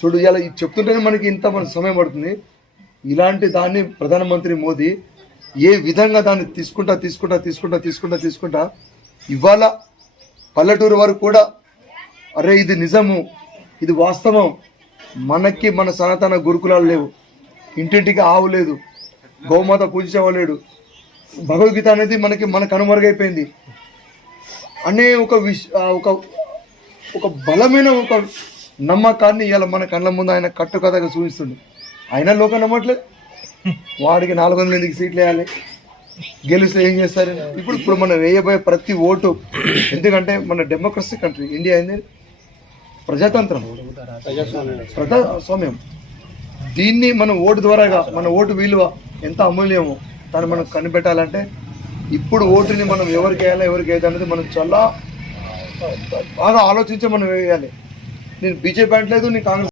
చూడు ఇలా చెప్తుంటేనే మనకి ఇంత మన సమయం పడుతుంది. ఇలాంటి దాన్ని ప్రధానమంత్రి మోదీ ఏ విధంగా దాన్ని తీసుకుంటా ఇవాళ పల్లెటూరు వరకు కూడా అరే ఇది నిజము, ఇది వాస్తవం, మనకి మన సనాతన గురుకులాలు లేవు, ఇంటింటికి ఆవు లేదు, గోమాత పూజించేవాళ్ళేడు, భగవద్గీత అనేది మన కనుమరుగైపోయింది అనే ఒక బలమైన ఒక నమ్మకాన్ని ఇలా మన కళ్ళ ముందు ఆయన కట్టుకథగా చూపిస్తుండే. అయినా లోకం నమ్మట్లేదు. వాడికి 400 సీట్లు వేయాలి, గెలిస్తే ఏం చేస్తారు? ఇప్పుడు మనం వేయబోయే ప్రతి ఓటు, ఎందుకంటే మన డెమోక్రసీ కంట్రీ ఇండియా అయింది, ప్రజాతంత్రం, ప్రజాస్వామ్యం. దీన్ని మనం ఓటు ద్వారాగా మన ఓటు విలువ ఎంత అమూల్యమో దాన్ని మనం కనిపెట్టాలంటే ఇప్పుడు ఓటుని మనం ఎవరికి వేయాలి ఎవరికి వేయాలి అనేది మనం చాలా బాగా ఆలోచించి మనం వేయాలి. నేను బీజేపీ అంటలేదు, నేను కాంగ్రెస్